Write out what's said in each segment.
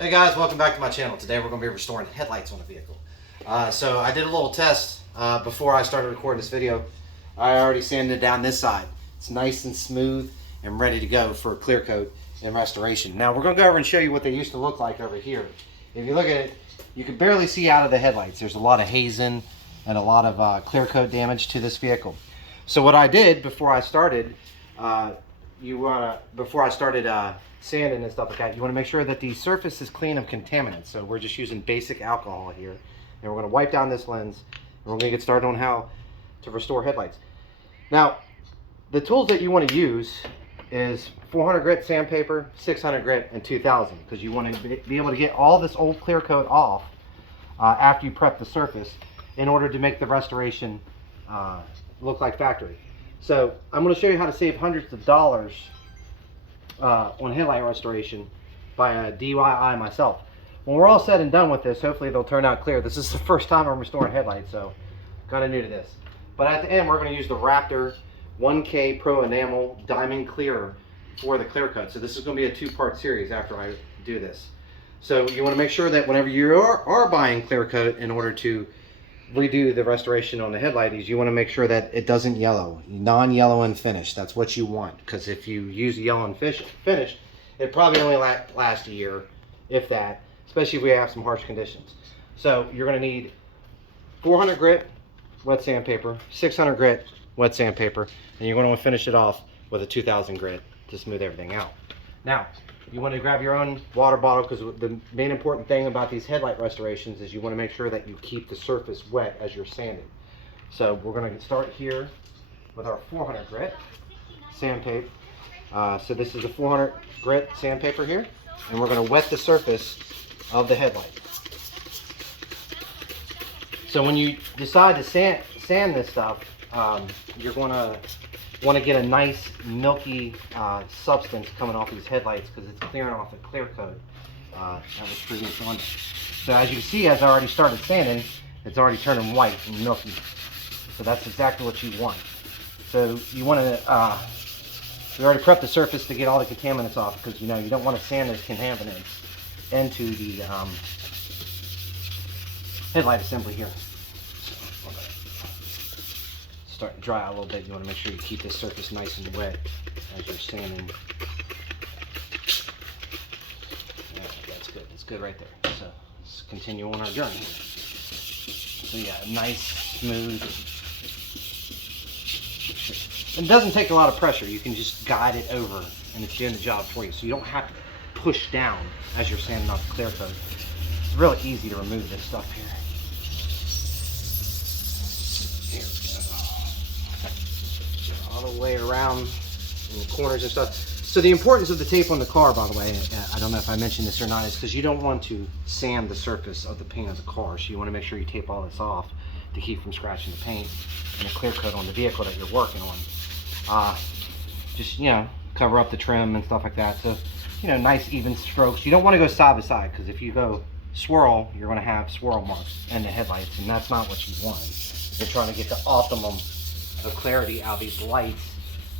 Hey guys, welcome back to my channel. Today we're going to be restoring headlights on a vehicle. So I did a little test before I started recording this video. I already sanded down this side. It's nice and smooth and ready to go for clear coat and restoration. Now we're going to go over and show you what they used to look like over here. If you look at it, you can barely see out of the headlights. There's a lot of hazing and a lot of clear coat damage to this vehicle. So what I did before I started, sanding and stuff like that, you want to make sure that the surface is clean of contaminants. So we're just using basic alcohol here, and we're going to wipe down this lens, and we're going to get started on how to restore headlights. Now, the tools that you want to use is 400 grit sandpaper, 600 grit, and 2000, because you want to be able to get all this old clear coat off after you prep the surface in order to make the restoration look like factory. So I'm going to show you how to save hundreds of dollars on headlight restoration by a DIY myself. When we're all said and done with this, hopefully they'll turn out clear. This is the first time I'm restoring headlights, so kind of new to this. But at the end, we're going to use the Raptor 1K Pro Enamel Diamond Clearer for the clear coat. So this is going to be a two-part series after I do this. So you want to make sure that whenever you are buying clear coat in order to redo the restoration on the headlight, is you want to make sure that it doesn't yellow, non-yellow and finish. That's what you want, because if you use yellow and finish, it probably only last a year, if that, especially if we have some harsh conditions. So you're going to need 400 grit wet sandpaper, 600 grit wet sandpaper, and you're going to finish it off with a 2000 grit to smooth everything out. Now you want to grab your own water bottle, because the main important thing about these headlight restorations is you want to make sure that you keep the surface wet as you're sanding. So we're going to start here with our 400 grit sandpaper. So this is a 400 grit sandpaper here, and we're going to wet the surface of the headlight. So when you decide to sand this stuff, you're going to want to get a nice milky substance coming off these headlights, because it's clearing off the clear coat that was previously on. So as you can see, as I already started sanding, it's already turning white and milky. So that's exactly what you want. So you want to, we already prepped the surface to get all the contaminants off, because you don't want to sand those contaminants into the headlight assembly here. Starting to dry out a little bit. You want to make sure you keep this surface nice and wet as you're sanding. Yeah, that's good. That's good right there. So let's continue on our journey. So yeah, nice, smooth. It doesn't take a lot of pressure. You can just guide it over, and it's doing the job for you. So you don't have to push down as you're sanding off the clear coat. It's really easy to remove this stuff here. All the way around in the corners and stuff. So the importance of the tape on the car, by the way, I don't know if I mentioned this or not, is because you don't want to sand the surface of the paint of the car. So you want to make sure you tape all this off to keep from scratching the paint and the clear coat on the vehicle that you're working on. Just, cover up the trim and stuff like that. So, nice even strokes. You don't want to go side by side, because if you go swirl, you're going to have swirl marks in the headlights, and that's not what you want. You're trying to get the optimum of clarity out of these lights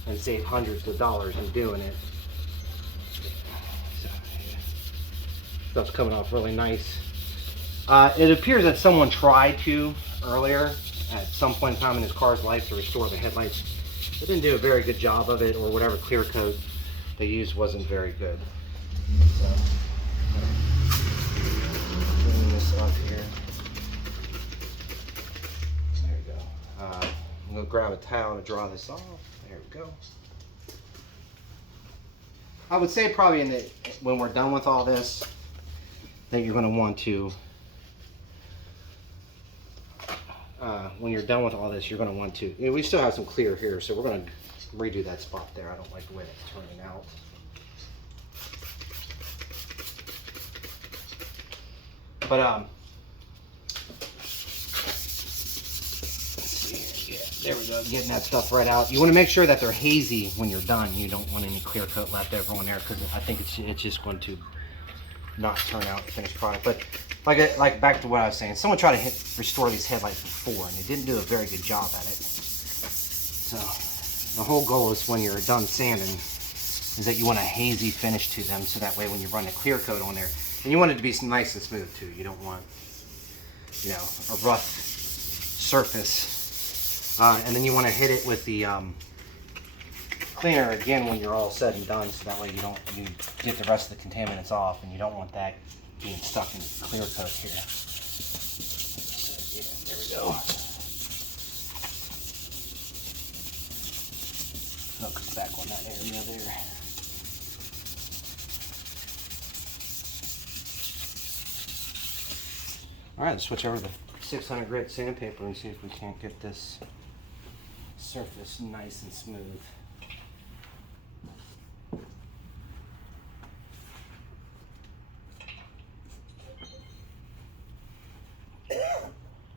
and save hundreds of dollars in doing it. So, stuff's coming off really nice. It appears that someone tried to earlier at some point in time in his car's life to restore the headlights. They didn't do a very good job of it, or whatever clear coat they used wasn't very good. So, clean this up here. There you go. I'm going to grab a towel to dry this off. There we go. I would say probably when we're done with all this, that you're going to want to, when you're done with all this, you're going to want to, we still have some clear here, so we're going to redo that spot there. I don't like the way that's turning out. But, there we go, getting that stuff right out. You want to make sure that they're hazy when you're done. You don't want any clear coat left over on there, because I think it's just going to not turn out the finished product. But like back to what I was saying, someone tried to restore these headlights before, and they didn't do a very good job at it. So the whole goal is, when you're done sanding, is that you want a hazy finish to them, so that way when you run the clear coat on there, And you want it to be nice and smooth too. You don't want, you know, a rough surface. And then you want to hit it with the cleaner again when you're all said and done, so that way you get the rest of the contaminants off, and you don't want that being stuck in the clear coat here. So, yeah, there we go. Focus back on that area there. All right, let's switch over to the 600 grit sandpaper and see if we can't get this surface nice and smooth. Yeah,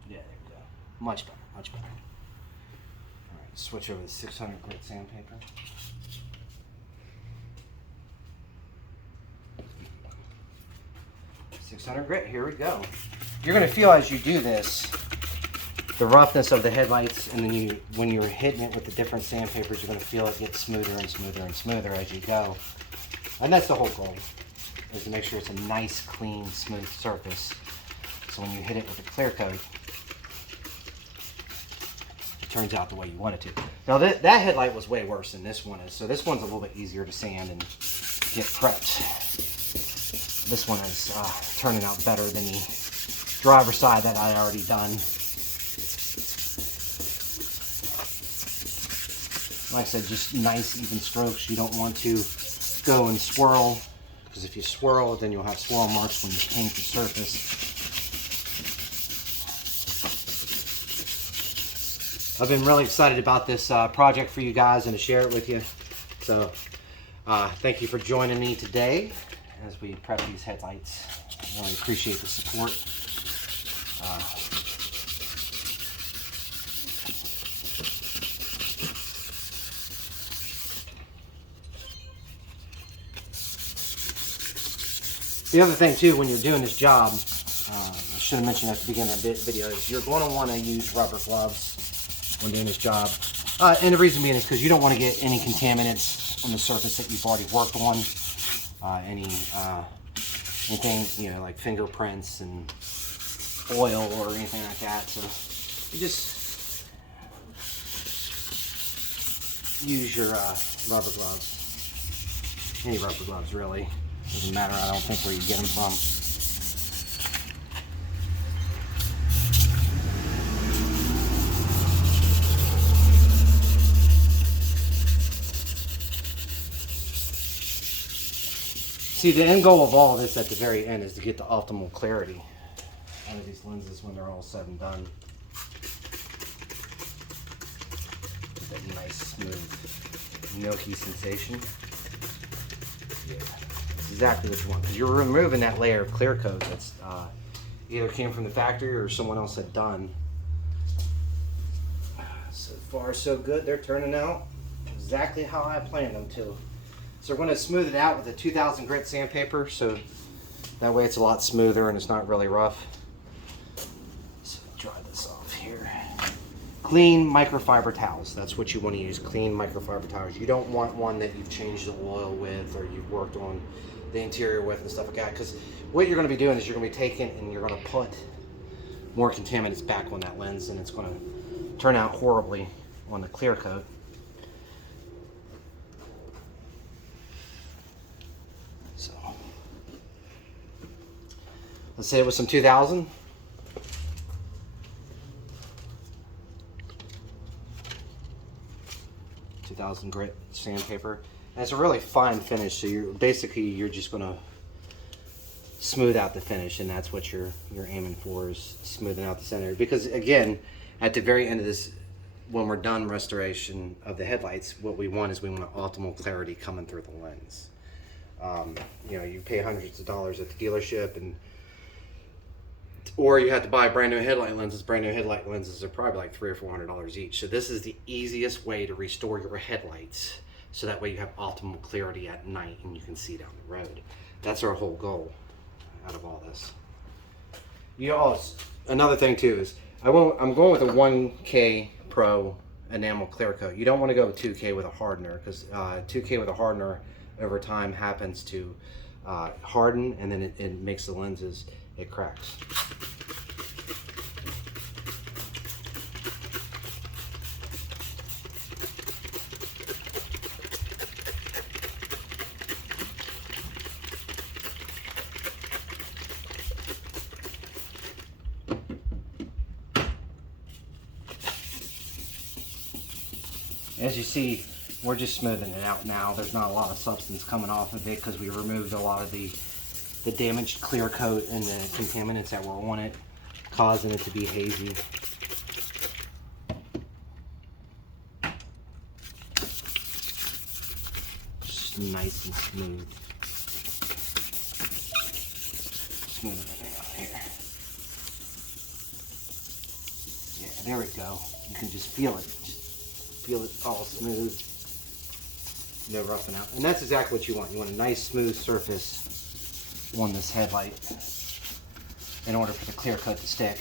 there we go. Much better, much better. All right, switch over to 600 grit sandpaper. Grit, here we go. You're going to feel as you do this the roughness of the headlights, and then when you're hitting it with the different sandpapers, you're going to feel it get smoother and smoother and smoother as you go. And that's the whole goal, is to make sure it's a nice, clean, smooth surface. So when you hit it with a clear coat, it turns out the way you want it to. Now that headlight was way worse than this one is, so this one's a little bit easier to sand and get prepped. This one is turning out better than the driver's side that I already done. Like I said, just nice even strokes. You don't want to go and swirl, because if you swirl, then you'll have swirl marks when you paint the surface. I've been really excited about this project for you guys and to share it with you. So thank you for joining me today as we prep these headlights. I really appreciate the support. The other thing too, when you're doing this job, I should have mentioned at the beginning of the video, is you're going to want to use rubber gloves when doing this job. And the reason being is because you don't want to get any contaminants on the surface that you've already worked on. Anything, you know, like fingerprints and oil or anything like that. So you just use your rubber gloves. Any rubber gloves, really. Doesn't matter, I don't think, where you get them from. See, the end goal of all of this at the very end is to get the optimal clarity out of these lenses when they're all said and done. Get that nice, smooth, milky sensation. Yeah, that's exactly what you want, because you're removing that layer of clear coat that's either came from the factory or someone else had done. So far, so good. They're turning out exactly how I planned them to. So we're going to smooth it out with a 2000 grit sandpaper, so that way it's a lot smoother and it's not really rough. So dry this off here. Clean microfiber towels. That's what you want to use, clean microfiber towels. You don't want one that you've changed the oil with or you've worked on the interior with and stuff like that, because what you're going to be doing is you're going to be taking and you're going to put more contaminants back on that lens, and it's going to turn out horribly on the clear coat. So let's say it was some 2000. Grit sandpaper. And it's a really fine finish, so you're just going to smooth out the finish, and that's what you're aiming for, is smoothing out the center. Because again, at the very end of this, when we're done restoration of the headlights, what we want is optimal clarity coming through the lens. You know, you pay hundreds of dollars at the dealership, or you have to buy brand new headlight lenses. Brand new headlight lenses are probably like $300 or $400 each. So this is the easiest way to restore your headlights, so that way you have optimal clarity at night and you can see down the road. That's our whole goal out of all this. Another thing too is I'm going with a 1K Pro enamel clear coat. You don't want to go with 2K with a hardener, because 2K with a hardener over time happens to harden, and then it makes the lenses, it cracks. As you see, we're just smoothing it out now. There's not a lot of substance coming off of it because we removed a lot of the damaged clear coat and the contaminants that were on it, causing it to be hazy. Just nice and smooth. Smooth everything out here. Yeah, there we go. You can just feel it. Feel it all smooth, no roughing out. And that's exactly what you want. You want a nice smooth surface on this headlight in order for the clear coat to stick.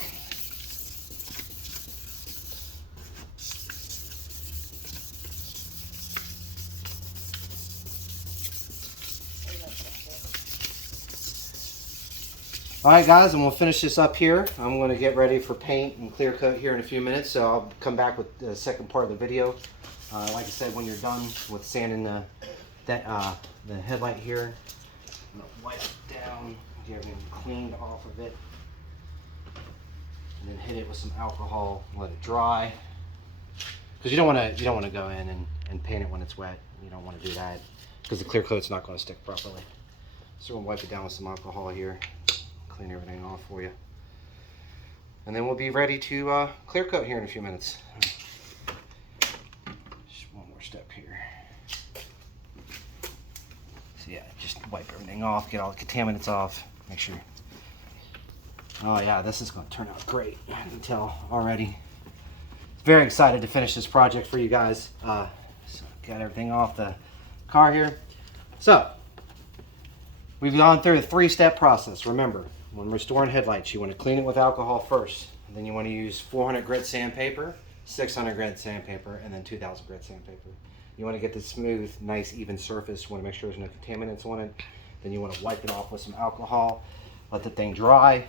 Alright guys, and we'll finish this up here. I'm going to get ready for paint and clear coat here in a few minutes, so I'll come back with the second part of the video. Like I said, when you're done with sanding the headlight here, I'm going to wipe it down, get everything cleaned off of it, and then hit it with some alcohol, let it dry. Because you don't want to go in and paint it when it's wet. You don't want to do that because the clear coat's not going to stick properly. So we'll wipe it down with some alcohol here. Clean everything off for you, and then we'll be ready to clear coat here in a few minutes. Just one more step here. So yeah, just wipe everything off, get all the contaminants off, make sure. Oh yeah, this is going to turn out great. I can tell already. Very excited to finish this project for you guys. So got everything off the car here. So we've gone through a 3-step process. Remember, when restoring headlights, you want to clean it with alcohol first. And then you want to use 400 grit sandpaper, 600 grit sandpaper, and then 2000 grit sandpaper. You want to get this smooth, nice, even surface. You want to make sure there's no contaminants on it. Then you want to wipe it off with some alcohol, let the thing dry.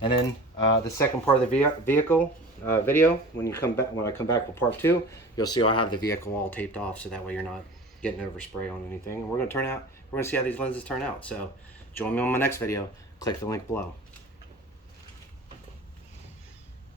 And then the second part of the vehicle video, when I come back with part 2, you'll see I have the vehicle all taped off, so that way you're not getting overspray on anything. And we're going to see how these lenses turn out. So join me on my next video. Click the link below.